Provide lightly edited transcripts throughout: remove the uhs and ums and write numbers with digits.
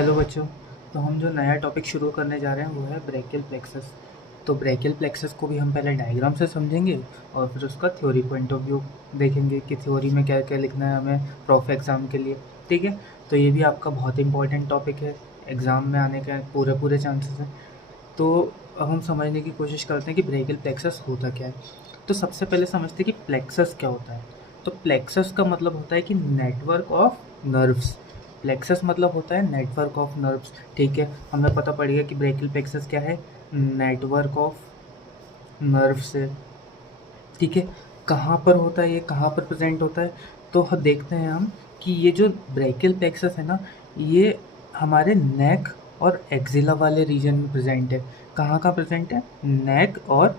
Hello बच्चों। तो हम जो नया टॉपिक शुरू करने जा रहे हैं वो है ब्रैकियल प्लेक्सस। तो ब्रैकियल प्लेक्सस को भी हम पहले डायग्राम से समझेंगे और फिर उसका थ्योरी पॉइंट ऑफ व्यू देखेंगे कि थ्योरी में क्या क्या लिखना है हमें प्रॉफ एग्ज़ाम के लिए। ठीक है, तो ये भी आपका बहुत इंपॉर्टेंट टॉपिक है, एग्ज़ाम में आने के पूरे पूरे चांसेस हैं। तो अब हम समझने की कोशिश करते हैं कि ब्रैकियल प्लेक्सस होता क्या है। तो सबसे पहले समझते हैं कि प्लेक्सस क्या होता है। तो प्लेक्सस का मतलब होता है कि नेटवर्क ऑफ नर्व्स। प्लेक्सस मतलब होता है नेटवर्क ऑफ नर्व्स। ठीक है, हमें पता पड़ गया कि ब्रैकियल प्लेक्सस क्या है, नेटवर्क ऑफ नर्व्स है। ठीक है, कहाँ पर होता है ये, कहाँ पर प्रेजेंट होता है, तो देखते हैं हम कि ये जो ब्रैकियल प्लेक्सस है ना, ये हमारे नेक और एक्जिला वाले रीजन में प्रेजेंट है। कहाँ कहाँ प्रेजेंट है, नेक और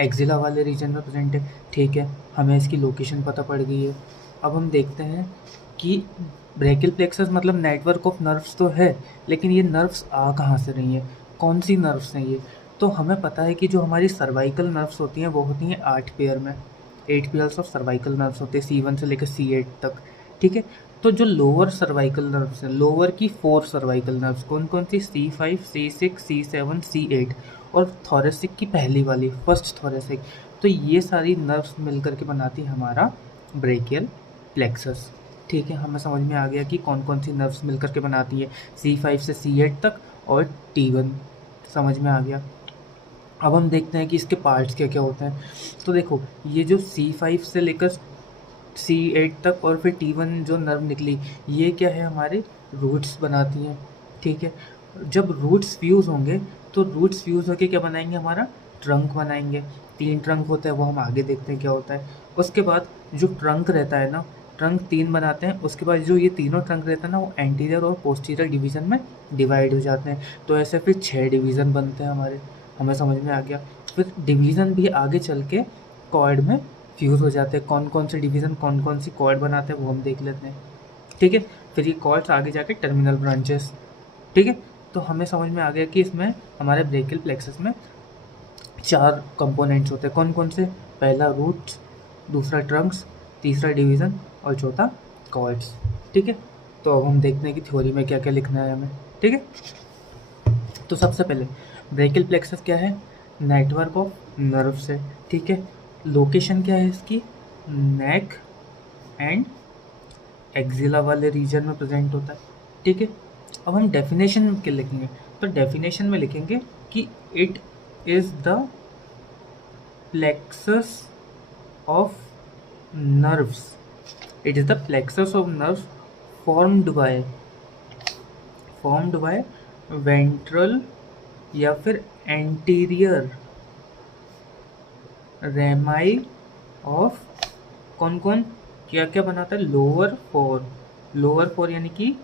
एक्जिला वाले रीजन में प्रेजेंट है। ठीक है, हमें इसकी लोकेशन पता पड़ गई है। अब हम देखते हैं कि ब्रैकियल प्लेक्सस मतलब नेटवर्क ऑफ नर्व्स तो है, लेकिन ये नर्व्स आ कहाँ से रही हैं, कौन सी नर्व्स हैं ये। तो हमें पता है कि जो हमारी सर्वाइकल नर्व्स होती हैं वो होती हैं 8 पेयर में, 8 पेयर्स ऑफ सर्वाइकल नर्व्स होते हैं C1 से लेकर C8 तक। ठीक है, तो जो लोअर सर्वाइकल नर्व्स हैं, लोअर की 4 सर्वाइकल नर्व्स कौन कौन सी, C5 C6 C7 C8, और थोरेसिक की पहली वाली फर्स्ट थोरेसिक। तो ये सारी नर्व्स मिलकर के बनाती है हमारा ब्रैकियल प्लेक्सस। ठीक है, हमें समझ में आ गया कि कौन कौन सी नर्व्स मिलकर के बनाती है C5 से C8 तक और T1 समझ में आ गया। अब हम देखते हैं कि इसके पार्ट्स क्या क्या होते हैं। तो देखो, ये जो C5 से लेकर C8 तक और फिर T1 जो नर्व निकली, ये क्या है, हमारे रूट्स बनाती हैं। ठीक है, जब रूट्स फ्यूज़ होंगे तो रूट्स फ्यूज़ होकर क्या बनाएंगे, हमारा ट्रंक बनाएंगे। 3 ट्रंक होते हैं, वो हम आगे देखते हैं क्या होता है। उसके बाद जो ट्रंक रहता है ना, ट्रंक 3 बनाते हैं। उसके बाद जो ये तीनों ट्रंक रहता है ना, वो एंटीरियर और पोस्टीरियर डिवीज़न में डिवाइड हो जाते हैं। तो ऐसे फिर 6 डिवीज़न बनते हैं हमारे, हमें समझ में आ गया। फिर डिवीज़न भी आगे चल के कॉर्ड में फ्यूज़ हो जाते हैं। कौन कौन से डिवीज़न कौन कौन सी कॉर्ड बनाते हैं वो हम देख लेते हैं। ठीक है, फिर ये कॉर्ड्स आगे जाके टर्मिनल ब्रांचेस। ठीक है, तो हमें समझ में आ गया कि इसमें हमारे ब्रैकियल प्लेक्सस में 4 कंपोनेंट्स होते हैं। कौन कौन से, पहला रूट्स, दूसरा ट्रंक्स, तीसरा डिवीज़न और चौथा कॉर्ड्स। ठीक है, तो अब हम देखते हैं कि थ्योरी में क्या क्या लिखना है हमें। ठीक है, तो सबसे पहले ब्रैकियल प्लेक्सस क्या है, नेटवर्क ऑफ नर्व्स है। ठीक है, लोकेशन क्या है इसकी, नेक एंड एक्जिला वाले रीजन में प्रेजेंट होता है। ठीक है, अब हम डेफिनेशन के लिखेंगे। तो डेफिनेशन में लिखेंगे कि it is the plexus of nerves, it is the plexus of nerves formed by ventral या फिर एंटीरियर रेमाई ऑफ कौन कौन, क्या क्या बनाता है, लोअर फोर यानी कि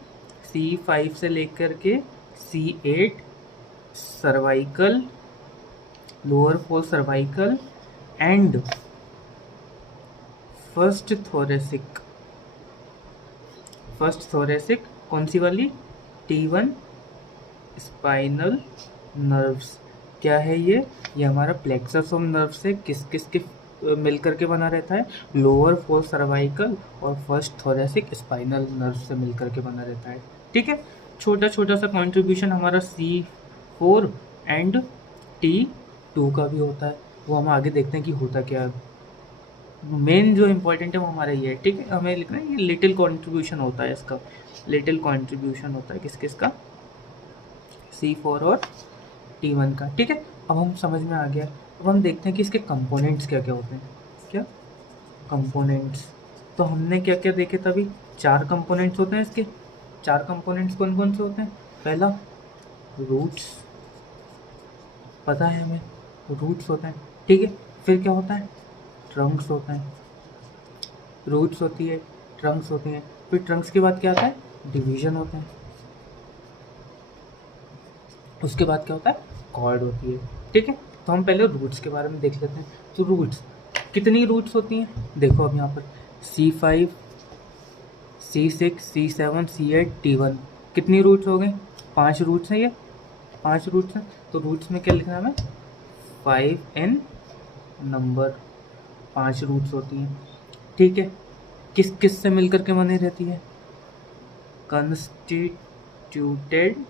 C5 से लेकर के C8 cervical, lower four cervical and first thoracic कौन सी वाली, T1 स्पाइनल नर्व्स। क्या है ये हमारा प्लेक्सस ऑफ नर्व्स से किस किस के मिलकर के बना रहता है, लोअर फोर सर्वाइकल और फर्स्ट थोरेसिक स्पाइनल नर्व से मिलकर के बना रहता है। ठीक है, छोटा छोटा सा कंट्रीब्यूशन हमारा C4 एंड T2 का भी होता है, वो हम आगे देखते हैं कि होता क्या है। मेन जो इम्पोर्टेंट है वो हमारा ये है। ठीक है, हमें लिखना है ये लिटिल कॉन्ट्रीब्यूशन होता है इसका, लिटिल कॉन्ट्रीब्यूशन होता है किस किस का, C4 और T1 का। ठीक है, अब हम समझ में आ गया। अब हम देखते हैं कि इसके कंपोनेंट्स क्या क्या होते हैं। क्या कंपोनेंट्स, तो हमने क्या क्या देखे तभी, 4 कंपोनेंट्स होते हैं इसके। 4 कंपोनेंट्स कौन कौन से होते हैं, पहला रूट्स, पता है हमें रूट्स होते हैं। ठीक है, फिर क्या होता है, ट्रंक्स होते हैं, रूट्स होती है, ट्रंक्स होती हैं। फिर ट्रंक्स के बाद क्या आता है, डिवीजन होते हैं। उसके बाद क्या होता है, कॉर्ड होती है। ठीक है, तो हम पहले रूट्स के बारे में देख लेते हैं। तो रूट्स, कितनी रूट्स होती हैं, देखो अब यहाँ पर C5 C6 C7 C8 T1, कितनी रूट्स हो गई, 5 रूट्स हैं ये, 5 रूट्स हैं। तो रूट्स में क्या लिखना है हमें, 5 इन नंबर, 5 रूट्स होती हैं। ठीक है, किस किस से मिलकर के बनी रहती है, कॉन्स्टिट्यूटेड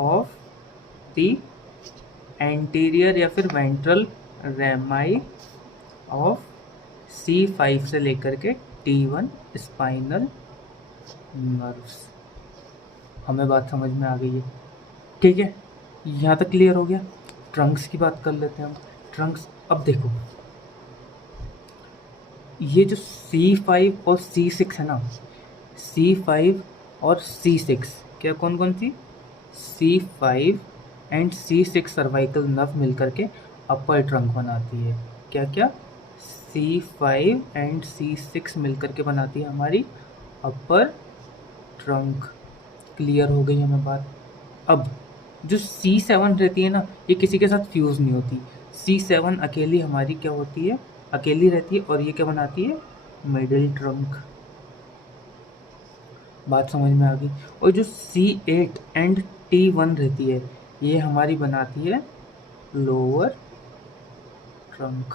ऑफ द एंटीरियर या फिर वेंट्रल रेमाई ऑफ C5 से लेकर के T1 स्पाइनल नर्व्स। हमें बात समझ में आ गई है, ठीक है, यहाँ तक क्लियर हो गया। ट्रंक्स की बात कर लेते हैं हम। ट्रंक्स, अब देखो ये जो C5 और C6 है ना, C5 और C6 क्या कौन कौन सी, C5 and C6 cervical nerve मिलकर के अपर ट्रंक बनाती है। क्या क्या, C5 एंड C6 मिलकर के बनाती है हमारी अपर ट्रंक। क्लियर हो गई हमें बात। अब जो C7 रहती है ना, ये किसी के साथ फ्यूज़ नहीं होती। C7 अकेली हमारी क्या होती है, अकेली रहती है, और ये क्या बनाती है, मिडिल ट्रंक। बात समझ में आ गई। और जो C8 एंड T1 रहती है, ये हमारी बनाती है लोअर ट्रंक।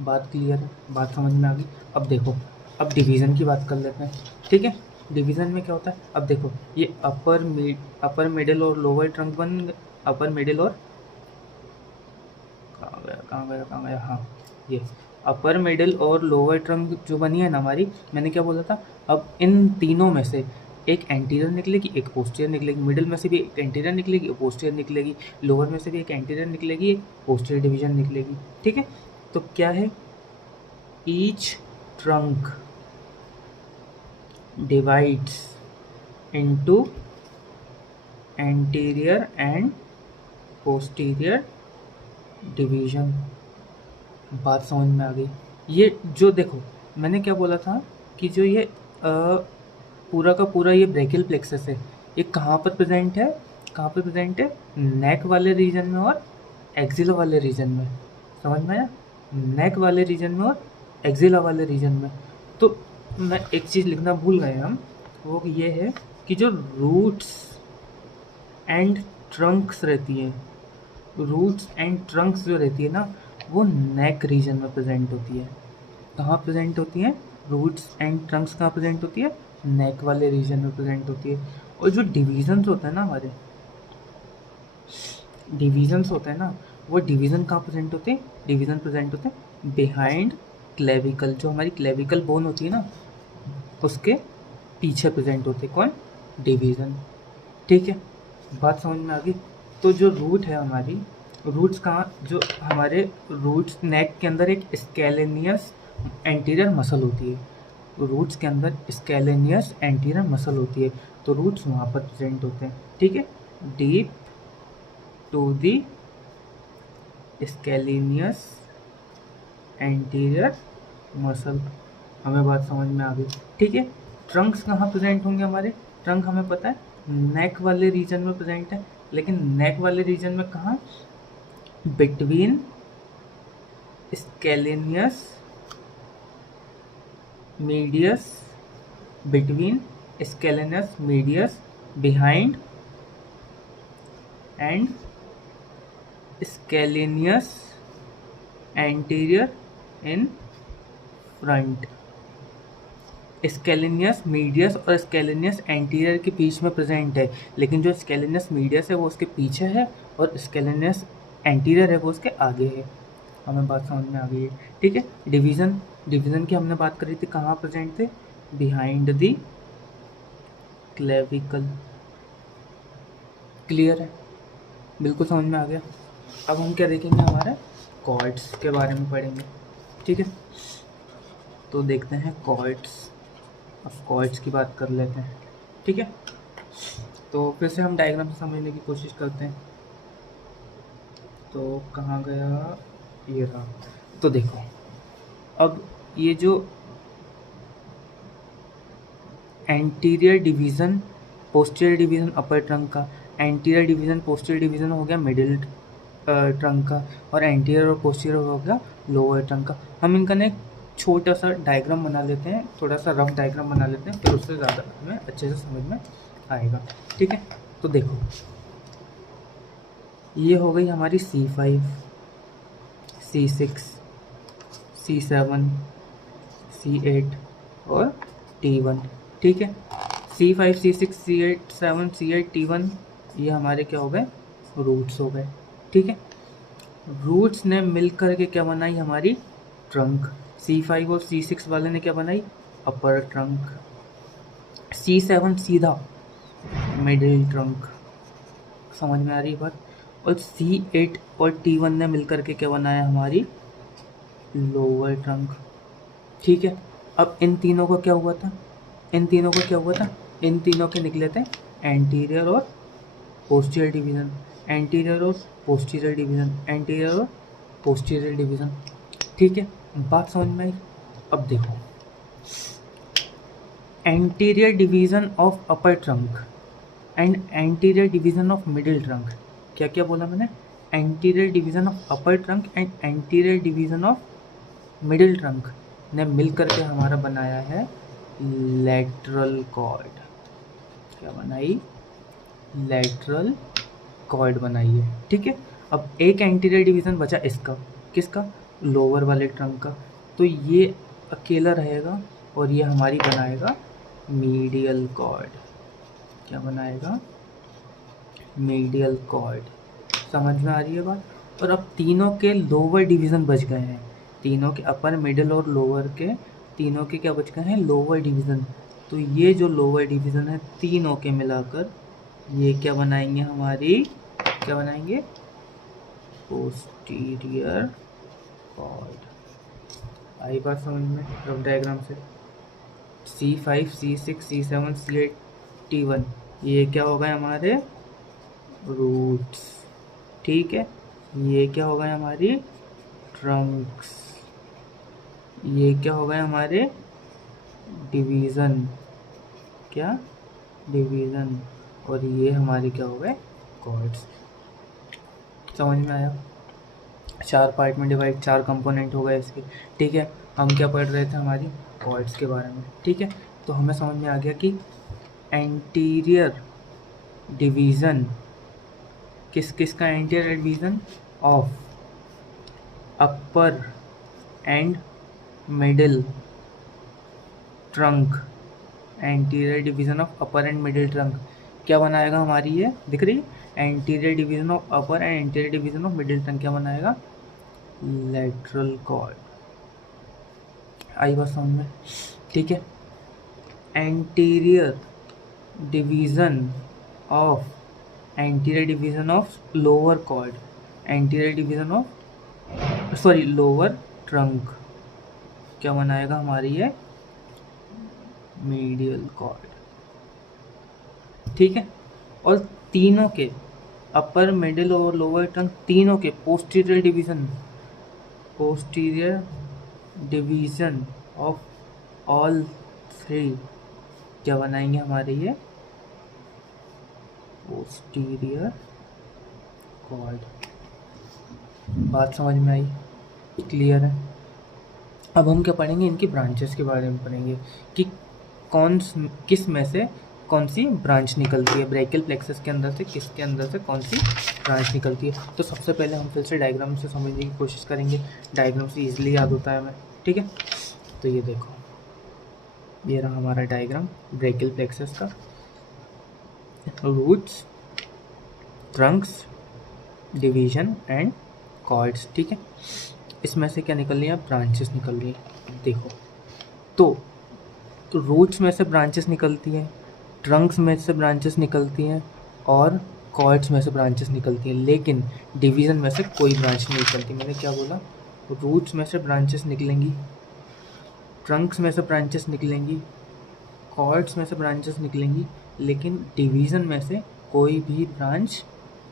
बात क्लियर है, बात समझ में आ गई। अब देखो, अब डिवीज़न की बात कर लेते हैं, ठीक है। डिवीज़न में क्या होता है, अब देखो ये अपर मिडिल और लोअर ट्रंक बन गए। अपर मिडिल और कहाँ गया, हाँ, ये अपर मिडिल और लोअर ट्रंक जो बनी है ना हमारी, मैंने क्या बोला था। अब इन तीनों में से एक एंटीरियर निकलेगी, एक पोस्टीरियर निकलेगी। मिडिल में से भी एक एंटीरियर निकलेगी, एक पोस्टीरियर निकलेगी। लोअर में से भी एक एंटीरियर निकलेगी, एक पोस्टीरियर डिवीजन निकलेगी, ठीक है। तो क्या है, each trunk divides into anterior and posterior division. बात समझ में आ गई। ये जो देखो मैंने क्या बोला था कि जो ये पूरा का पूरा ये ब्रैकियल प्लेक्सस है, ये कहाँ पर प्रेजेंट है, कहाँ पर प्रेजेंट है, नेक वाले रीजन में और एक्सिला वाले रीजन में। समझ में आया, नेक वाले रीजन में और एक्सिला वाले रीजन में। तो मैं एक चीज़ लिखना भूल गए हम, वो ये है कि जो रूट्स एंड ट्रंक्स रहती है, रूट्स एंड ट्रंक्स जो रहती है ना, वो नेक रीजन में प्रेजेंट होती है। कहाँ प्रेजेंट होती है, रूट्स एंड ट्रंक्स कहाँ प्रेजेंट होती है, नेक वाले रीजन में प्रेजेंट होती है। और जो डिवीजन्स होते हैं ना हमारे, डिवीजन्स होते हैं ना, वो डिवीज़न कहाँ प्रेजेंट होते हैं, डिवीज़न प्रेजेंट होते हैं बिहाइंड क्लेविकल। जो हमारी क्लेविकल बोन होती है ना, उसके पीछे प्रेजेंट होते हैं कौन, डिवीज़न, ठीक है। बात समझ में आ गई। तो जो रूट है हमारी, रूट्स कहाँ, जो हमारे रूट्स नेक के अंदर एक स्केलेनियस एंटीरियर मसल होती है, रूट्स के अंदर स्केलेनियस एंटीरियर मसल होती है, तो रूट्स वहाँ पर प्रेजेंट होते हैं, ठीक है। Deep to the scalenus anterior muscle. हमें बात समझ में आ गई, ठीक है। ट्रंक्स कहाँ प्रेजेंट होंगे हमारे, ट्रंक हमें पता है नेक वाले रीजन में प्रेजेंट है, लेकिन नेक वाले रीजन में कहाँ, between scalenus medius, between scalenus medius behind and scalenus anterior in front. Scalenus medius और स्केलेनियस एंटीरियर के बीच में प्रेजेंट है, लेकिन जो स्केलेनियस मीडियस है वो उसके पीछे है, और स्केलेनियस एंटीरियर है वो उसके आगे है। हमें बात समझ में आ गई है, ठीक है। डिवीज़न, डिवीज़न की हमने बात करी थी, कहाँ प्रेजेंट थे, बिहाइंड दी क्लेविकल। क्लियर है, बिल्कुल समझ में आ गया। अब हम क्या देखेंगे, हमारे कॉर्ड्स के बारे में पढ़ेंगे, ठीक है। तो देखते हैं कॉर्ड्स, अब कॉर्ड्स की बात कर लेते हैं, ठीक है। तो फिर से हम डायग्राम से समझने की कोशिश करते हैं। तो कहाँ गया, ये रहा। तो देखो, अब ये जो एंटीरियर डिवीज़न, पोस्टीरियर डिवीज़न अपर ट्रंक का, एंटीरियर डिवीज़न पोस्टीरियर डिवीज़न हो गया मिडिल ट्रंक का, और एंटीरियर और पोस्टीरियर हो गया लोअर ट्रंक का। हम इनका एक छोटा सा डायग्राम बना लेते हैं, थोड़ा सा रफ डायग्राम बना लेते हैं, फिर उससे ज़्यादा हमें अच्छे से समझ में आएगा, ठीक है। तो देखो, ये हो गई हमारी C5, C6, C7, C8 और T1, ठीक है। C5 C6 C8 7 C8 T1 ये हमारे क्या हो गए, रूट्स हो गए। ठीक है, रूट्स ने मिल कर के क्या बनाई हमारी ट्रंक। C5 और C6 वाले ने क्या बनाई, अपर ट्रंक। C7 सीधा मिडिल ट्रंक, समझ में आ रही है बात। और C8 और T1 ने मिलकर के क्या बनाया, हमारी लोअर ट्रंक। ठीक है, अब इन तीनों को क्या हुआ था, इन तीनों को क्या हुआ था, इन तीनों के निकले थे एंटीरियर और पोस्टीरियर डिवीज़न, एंटीरियर और पोस्टीरियर डिवीज़न, एंटीरियर और पोस्टीरियर डिवीज़न। ठीक है, बात समझ में आई। अब देखो, anterior division of upper trunk and anterior division of middle trunk, क्या क्या बोला मैंने, anterior division of upper trunk and anterior division of middle trunk ने मिल करके हमारा बनाया है लैटरल कॉर्ड। क्या बनाई, लैटरल कॉर्ड बनाई है। ठीक है, अब एक एंटीरियर डिवीज़न बचा इसका, किसका, लोअर वाले ट्रंक का, तो ये अकेला रहेगा और ये हमारी बनाएगा मीडियल कॉर्ड। क्या बनाएगा, मीडियल कॉर्ड। समझ में आ रही है बात। और अब तीनों के लोअर डिवीज़न बच गए हैं, तीनों के अपर मिडिल और लोअर के तीनों के क्या बच गए हैं, लोअर डिवीज़न। तो ये जो लोअर डिवीज़न है तीनों के मिलाकर ये क्या बनाएंगे, हमारी क्या बनाएंगे, पोस्टीरियर कॉर्ड। आई बात समझ में रफ डायग्राम से। C5 C6 C7 C8 T1 ये क्या हो गए हमारे रूट्स। ठीक है, ये क्या हो गए हमारी ट्रंक्स, ये क्या हो गए हमारे डिवीज़न, क्या डिवीज़न, और ये हमारे क्या हो गए कॉर्ड्स। समझ में आया, चार पार्ट में डिवाइड, चार कंपोनेंट हो गए इसके। ठीक है, हम क्या पढ़ रहे थे, हमारी कॉर्ड्स के बारे में। ठीक है, तो हमें समझ में आ गया कि एंटीरियर डिवीज़न किस किस का, anterior division of upper and middle trunk, anterior division of upper and middle trunk क्या बनाएगा हमारी, ये दिख रही है, anterior division of upper and anterior division of middle trunk क्या बनाएगा, लैटरल कॉर्ड। आई बात समझ में। ठीक है, anterior division of, anterior division of lower cord, anterior division of sorry lower trunk क्या बनाएगा हमारी, ये मीडियल कॉर्ड। ठीक है, और तीनों के अपर मिडिल और लोअर ट्रंक तीनों के posterior division, posterior division of all three क्या बनाएंगे हमारे, ये पोस्टीरियर कॉर्ड। बात समझ में आई, क्लियर है। अब हम क्या पढ़ेंगे, इनकी ब्रांचेस के बारे में पढ़ेंगे कि किस में से कौन सी ब्रांच निकलती है, ब्रैकियल प्लेक्सस के अंदर से किसके अंदर से कौन सी ब्रांच निकलती है। तो सबसे पहले हम फिर से डायग्राम से समझने की कोशिश करेंगे, डायग्राम से ईजिली याद होता है हमें। ठीक है, तो ये देखो, ये रहा हमारा डायग्राम ब्रैकियल प्लेक्सस का, roots, trunks, division and cords. ठीक है, इसमें से क्या निकल रही है, ब्रांचेस निकल रही है। देखो, तो रूट्स में से ब्रांचेस निकलती हैं, ट्रंक्स में से ब्रांचेस निकलती हैं और कॉर्ड्स में से ब्रांचेस निकलती हैं, लेकिन डिवीज़न में से कोई ब्रांच नहीं निकलती। मैंने क्या बोला, रूट्स में से ब्रांचेस निकलेंगी, ट्रंक्स में से ब्रांचेस निकलेंगी, कॉर्ड्स में से ब्रांचेस निकलेंगी, लेकिन डिवीज़न में से कोई भी ब्रांच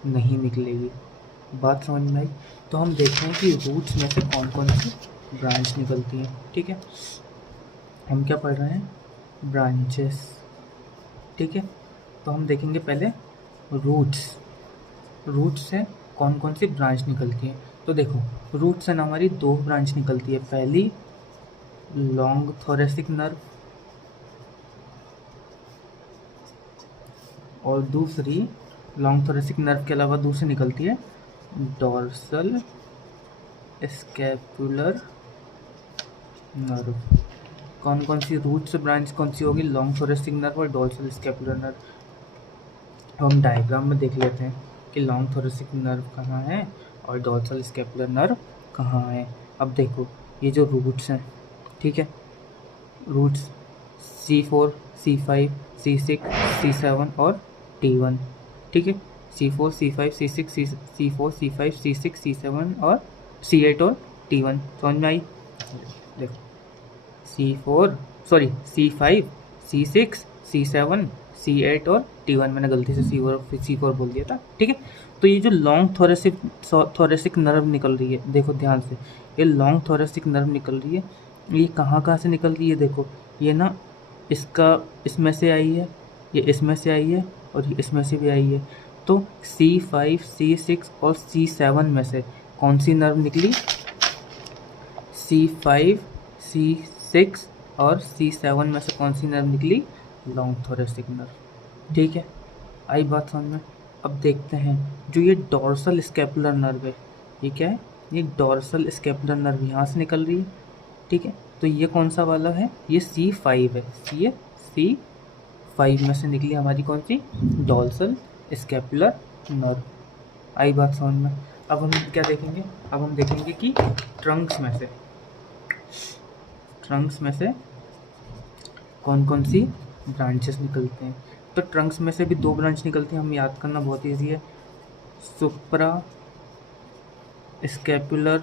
नहीं निकलेगी। बात समझ में आई। तो हम देखते हैं कि रूट्स में से कौन कौन सी ब्रांच निकलती हैं। ठीक है, हम क्या पढ़ रहे हैं, ब्रांचेस। ठीक है, तो हम देखेंगे पहले रूट्स, रूट्स से कौन कौन सी ब्रांच निकलती है। तो देखो, रूट्स से ना हमारी दो ब्रांच निकलती है, पहली लॉन्ग थोरेसिक नर्व और दूसरी लॉन्ग थोरेसिक नर्व के अलावा दूसरी निकलती है डोर्सल स्कैपुलर नर्व। कौन कौन सी रूट से ब्रांच कौन सी होगी, लॉन्ग थोरेसिक नर्व और डोर्सल स्कैपुलर नर्व। हम डायग्राम में देख लेते हैं कि लॉन्ग थोरेसिक नर्व कहाँ है और डोर्सल स्कैपुलर नर्व कहाँ है। अब देखो ये जो रूट्स हैं, ठीक है, roots C4, C5, C6, C7 और T1, ठीक है, C4, C5, C6, C4, C5, C6, C7 और C8 और T1। समझ में आई? देखो C5, C6, C7, C8 और T1, मैंने गलती से C4 बोल दिया था, ठीक है। तो ये जो लॉन्ग थोरेसिक नर्व निकल रही है, देखो ध्यान से, ये लॉन्ग थोरेसिक नर्व निकल रही है, ये कहाँ से निकल रही है, देखो ये ना इसमें से आई है, ये इसमें से आई है और ये इसमें से भी आई है। तो C5, C6 और C7 में से कौन सी नर्व निकली? C5, C6 और C7 में से कौन सी नर्व निकली? लॉन्ग थोरेसिक नर्व, ठीक है। आई बात समझ में? अब देखते हैं जो ये डोर्सल स्कैपुलर नर्व है, ये क्या है? ये डोर्सल स्कैपुलर नर्व यहाँ से निकल रही है, ठीक है। तो ये कौन सा वाला है? ये C5 है, ये C5 में से निकली हमारी कौन सी? Dorsal scapular nerve. आई बात समझ में? अब हम क्या देखेंगे? अब हम देखेंगे कि ट्रंक्स में से कौन कौन सी ब्रांचेस निकलते हैं। तो ट्रंक्स में से भी 2 ब्रांच निकलती हैं, हम याद करना बहुत ईजी है। सुप्रा स्कैपुलर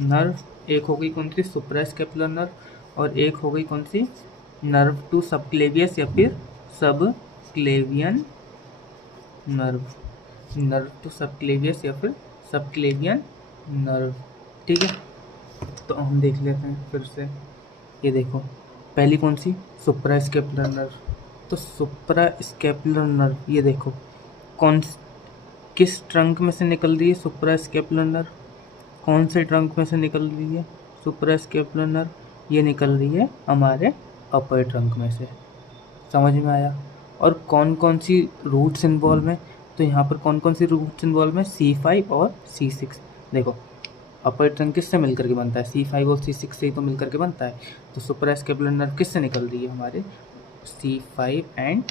नर्व, एक हो गई कौन सी? सुप्रा स्कैपुलर नर्व, और एक हो गई कौन सी? नर्व टू सबक्लेवियस या फिर subclavian nerve, nerve to subclavius या फिर सबक्लेवियन नर्व, ठीक है। तो हम देख लेते हैं फिर से, ये देखो पहली कौन सी? सुप्रा स्कैपुलर नर्व। तो सुप्रा स्कैपुलर नर्व, ये देखो किस ट्रंक में से निकल रही है सुप्रा स्कैपुलर नर्व? कौन से ट्रंक में से निकल रही है सुप्रा स्कैपुलर नर्व? ये निकल रही है हमारे अपर ट्रंक में से। समझ में आया? और कौन कौन सी रूट्स इन्वॉल्व हैं? तो यहाँ पर कौन कौन सी रूट्स इन्वॉल्व हैं? C5 और C6। देखो अपर ट्रंक किससे मिलकर के बनता है? C5 और C6 से ही तो मिलकर के बनता है। तो सुप्रा स्कैपुलर नर्व किससे निकल रही है? हमारे C5 एंड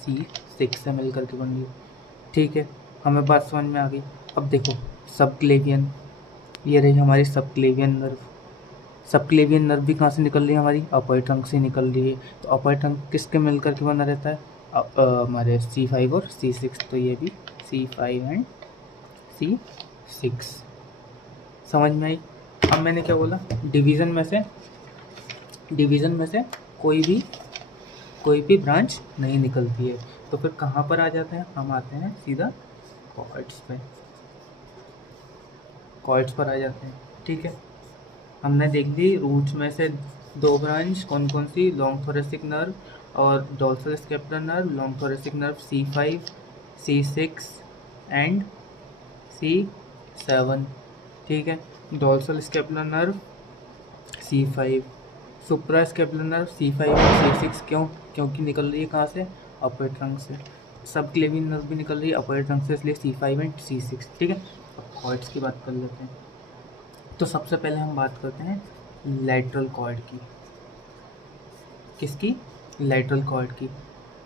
C6 से मिलकर के बन रही है, ठीक है। हमें बात समझ में आ गई। अब देखो सबक्लेवियन, ये रही हमारी सबक्लेवियन नर्व। सबक्लेवियन नर्व भी कहाँ से निकल रही है? हमारी अपर ट्रंक से निकल रही है। तो अपर ट्रंक किसके मिलकर के बना रहता है? हमारे C5 और C6। तो ये भी C5 एंड C6। समझ में आई? अब मैंने क्या बोला? डिवीज़न में से कोई भी ब्रांच नहीं निकलती है। तो फिर कहाँ पर आ जाते हैं? हम आते हैं सीधा कॉर्ड्स पर आ जाते हैं, ठीक है। हमने देख ली रूट्स में से 2 ब्रांच कौन कौन सी? लॉन्ग थोरेसिक नर्व और dorsal scapular nerve. Long thoracic nerve C5, C6 and C7, ठीक है। डोर्सल स्कैपुलर नर्व C5, सुप्रा स्कैपुलर नर्व C5 और C6। क्योंकि निकल रही है कहाँ से? अपर ट्रंक से। सब क्लेवियन नर्व भी निकल रही है अपर ट्रंक से, इसलिए C5 एंड C6, ठीक है। अब कॉर्ड्स की बात कर लेते हैं। तो सबसे पहले हम बात करते हैं लैटरल कॉर्ड की। किसकी? लैटरल कॉर्ड की।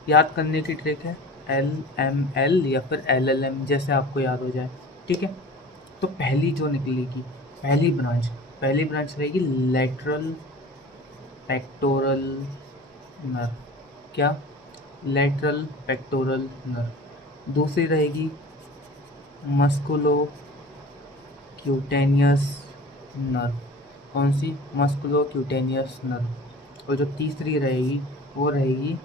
याद करने की ट्रिक है LML या फिर LLM, जैसे आपको याद हो जाए, ठीक है। तो पहली जो निकलेगी, पहली ब्रांच रहेगी लैटरल पेक्टोरल नर्व। क्या? Lateral pectoral nerve. दूसरी रहेगी मस्कुलो क्यूटेनियस नर्व। कौन सी? मस्कुलो क्यूटेनियस नर्व। और जो तीसरी रहेगी वो रहेगी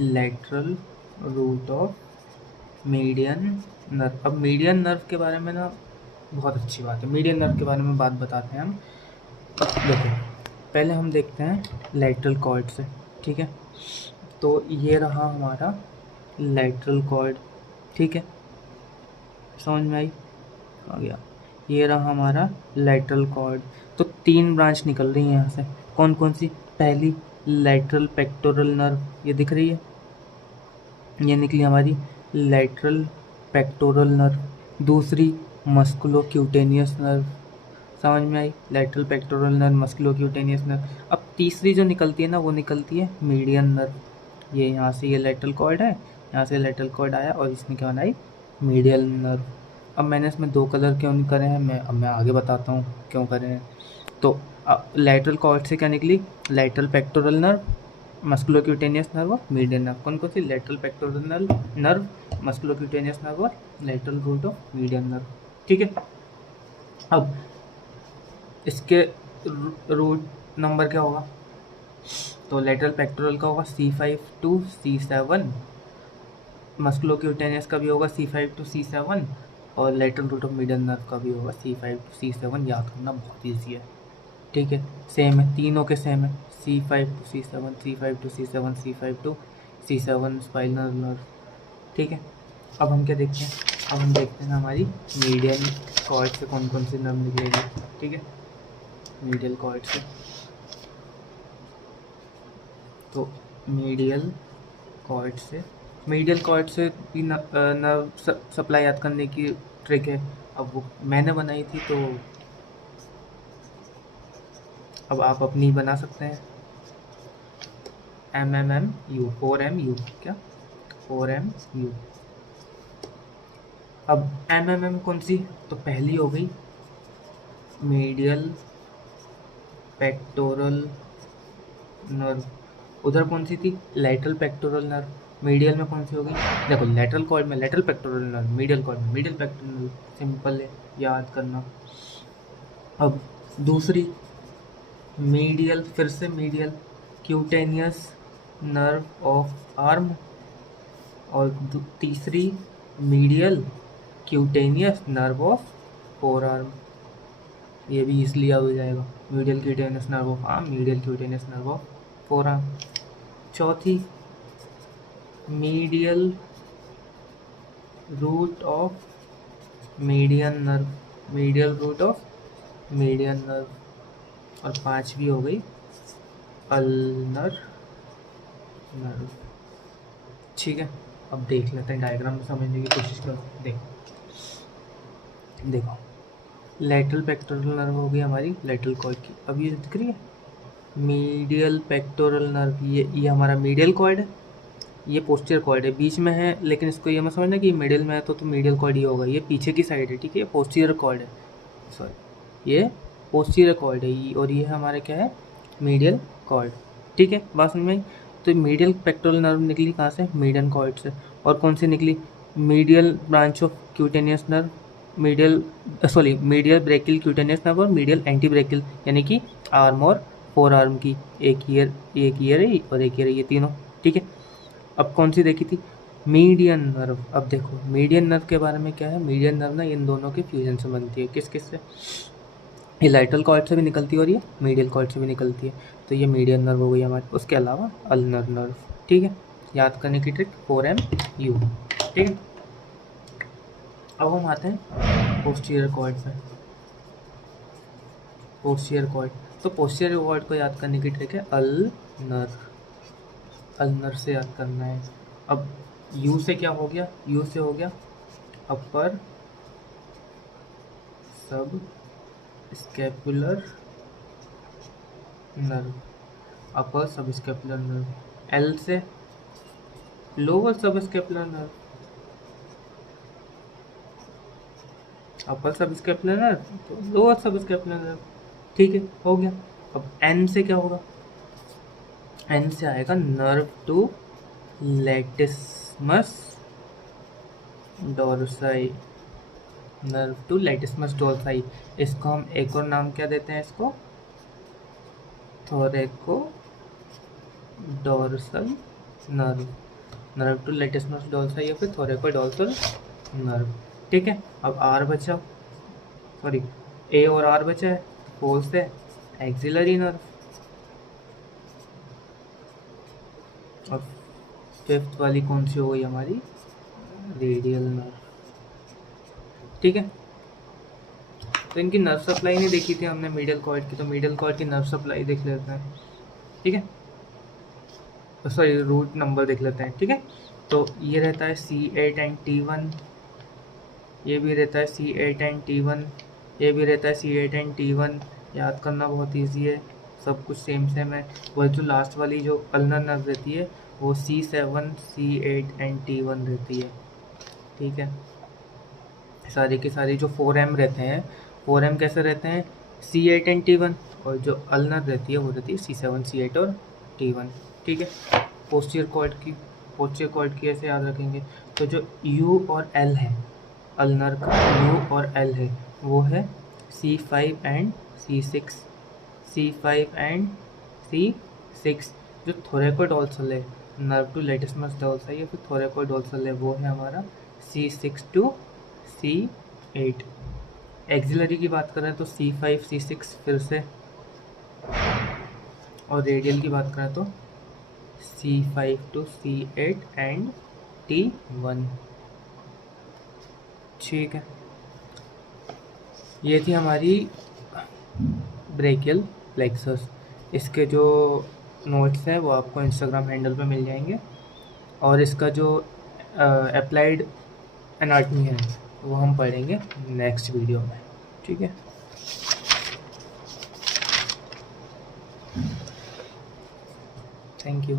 lateral root of median nerve. अब मीडियन नर्व के बारे में ना बहुत अच्छी बात है, मीडियन नर्व के बारे में बात बताते हैं हम। देखो पहले हम देखते हैं लैटरल कॉर्ड से, ठीक है। तो ये रहा हमारा लैटरल कॉर्ड, ठीक है। समझ में आई? आ गया। ये रहा हमारा लैटरल कॉर्ड। तो 3 ब्रांच निकल रही हैं यहाँ से। कौन कौन सी? पहली लैटरल पेक्टोरल नर्व, ये दिख रही है, ये निकली हमारी लैटरल पेक्टोरल नर्व। दूसरी मस्कुलो क्यूटेनियस नर्व। समझ में आई? Lateral pectoral nerve, musculocutaneous nerve. अब तीसरी जो निकलती है ना वो निकलती है मीडियन नर्व। ये यहाँ से ये लेटरल कॉर्ड है, यहाँ से लेटरल कॉर्ड आया और इसने क्या बनाई, मीडियल नर्व। अब मैंने इसमें 2 कलर क्यों करे हैं, मैं आगे बताता हूँ क्यों करे हैं। तो लेटरल कॉर्ड से क्या निकली, lateral pectoral nerve, musculocutaneous nerve और मीडियन नर्व। कौन कौन सी, lateral pectoral nerve, musculocutaneous nerve और lateral root of median nerve. ठीक है, अब इसके रूट नंबर क्या होगा, तो लेटरल पेक्टोरल का होगा C5 to C7, मस्कुलोक्यूटेनियस का भी होगा C5 to C7 और lateral root of median nerve का भी होगा C5 to C7। याद करना बहुत ईजी है। ठीक है, सेम है, तीनों के सेम है, C5 to C7, C5 to C7, C5 to C7 spinal nerve. ठीक है, अब हम क्या देखते हैं, अब हम देखते हैं हमारी मीडियन कॉर्ड से कौन कौन सी नर्व निकलेगी। ठीक है, मीडियल कॉर्ड से, तो मीडियल कॉर्ड से भी नर्व सप्लाई याद करने की ट्रिक है। अब वो मैंने बनाई थी तो अब आप अपनी बना सकते हैं। MMMU 4MU, क्या 4MU। अब MMM कौन सी, तो पहली हो गई मीडियल पेक्टोरल नर्व। उधर कौन सी थी, लेटरल पेक्टोरल नर्व। मीडियल में कौन सी हो गई, देखो लेटरल कॉर्ड में lateral pectoral nerve, medial cord में मीडियल पेक्टोरल नर्व। सिंपल है, याद करना। अब दूसरी मीडियल, फिर से medial cutaneous nerve of arm, और तीसरी medial cutaneous nerve of forearm. ये भी इसलिए हो जाएगा, medial cutaneous nerve of arm, medial cutaneous nerve of forearm. चौथी medial root of median nerve, medial root of median nerve. और पांचवी हो गई अल्नर नर्व। ठीक है, अब देख लेते हैं, डायग्राम में समझने की कोशिश करो। देखो लेटरल पेक्टोरल नर्व हो गई हमारी लेटरल कॉर्ड की। अब ये दिख रही है मीडियल पेक्टोरल नर्व, ये हमारा मीडियल कॉर्ड है, ये पोस्टीरियर कॉर्ड है, बीच में है, लेकिन इसको ये मत समझना कि मिडिल में है तो मीडियल कॉर्ड ही होगा, ये पीछे की साइड है। ठीक है, पोस्टीरियर कॉर्ड है, सॉरी ये पोस्टीरियर कॉर्ड है, और ये हमारा क्या है, मीडियल कॉर्ड। ठीक है, बात समझ में आई? तो मीडियल पेक्टोरल नर्व निकली कहाँ से, मीडियन कॉर्ड से। और कौन सी निकली, medial branch of cutaneous nerve, medial brachial cutaneous nerve और मीडियल एंटी ब्रेकिल, यानी कि आर्म और फोर आर्म की एक ईयर है और एक ईयर है, ये तीनों। ठीक है, अब कौन सी देखी थी, मीडियन नर्व। अब देखो मीडियन नर्व के बारे में क्या है, मीडियन नर्व ना इन दोनों के फ्यूजन से बनती है। किस किस से, ये लेटरल कॉर्ड से भी निकलती है और ये मीडियल कॉर्ड से भी निकलती है, तो ये मीडियन नर्व हो गई हमारी। उसके अलावा अल्नर नर्व। ठीक है, याद करने की ट्रिक 4MU। ठीक है, अब हम आते हैं पोस्टीरियर कॉर्ड पे। पोस्टीरियर कॉर्ड, तो पोस्टीरियर कॉर्ड को याद करने की ट्रिक है अल्नर, अल्नर से याद करना है। अब यू से क्या हो गया, यू से हो गया अपर सब स्कैपुलर नर्व, अपर सब स्कैपुलर नर्व। एल से लोअर सब स्कैपुलर नर्व, अपर सब स्कैपुलर नर्व तो लोअर सब स्कैपुलर नर्व। ठीक है, हो गया। अब एन से क्या होगा, एन से आएगा nerve to latissimus dorsi, nerve to latissimus dorsi. इसको हम एक और नाम क्या देते हैं, इसको thoracodorsal nerve, nerve to latissimus dorsi या फिर थोरेको डोर्सल नर्व। ठीक है, अब आर बचा, सॉरी ए और आर बचा है, फोर्थ है एक्सिलरी नर्व, और फिफ्थ वाली कौन सी हो गई हमारी, रेडियल नर्व। ठीक है, तो इनकी नर्व सप्लाई नहीं देखी थी हमने मीडियल कॉर्ड की, तो मीडियल कॉर्ड की नर्व सप्लाई देख लेते हैं। ठीक है, सॉरी रूट नंबर देख लेते हैं। ठीक है, तो ये रहता है C8 and T1, ये भी रहता है C8 and T1, ये भी रहता है C8 एंड T1, याद करना बहुत ईजी है, सब कुछ सेम सेम है। वह जो लास्ट वाली जो अल्नर नर्व रहती है वो C7, C8 एंड T1 रहती है, ठीक है। सारी की सारी जो 4M रहते हैं, 4M कैसे रहते हैं, C8 एंड T1, और जो अल्नर रहती है वो रहती है C7, C8 और T1, ठीक है। पोस्टीरियर कॉर्ड की ऐसे याद रखेंगे, तो जो U और L है, अल्नर का U और L है, वो है C5 and C6, C5 and C6। जो थोरैकोडोर्सल है, नर्व टू लेटिसमस डोर्सा या फिर थोरैकोडोर्सल है, वो है हमारा C6 टू C8। एक्सिलरी की बात करें तो C5, C6 फिर से, और रेडियल की बात करें तो C5 to C8 and T1, ठीक है। ये थी हमारी ब्रेकियल प्लेक्सस। इसके जो नोट्स हैं वो आपको इंस्टाग्राम हैंडल पे मिल जाएंगे, और इसका जो अप्लाइड एनाटमी है वो हम पढ़ेंगे नेक्स्ट वीडियो में, ठीक है। Thank you.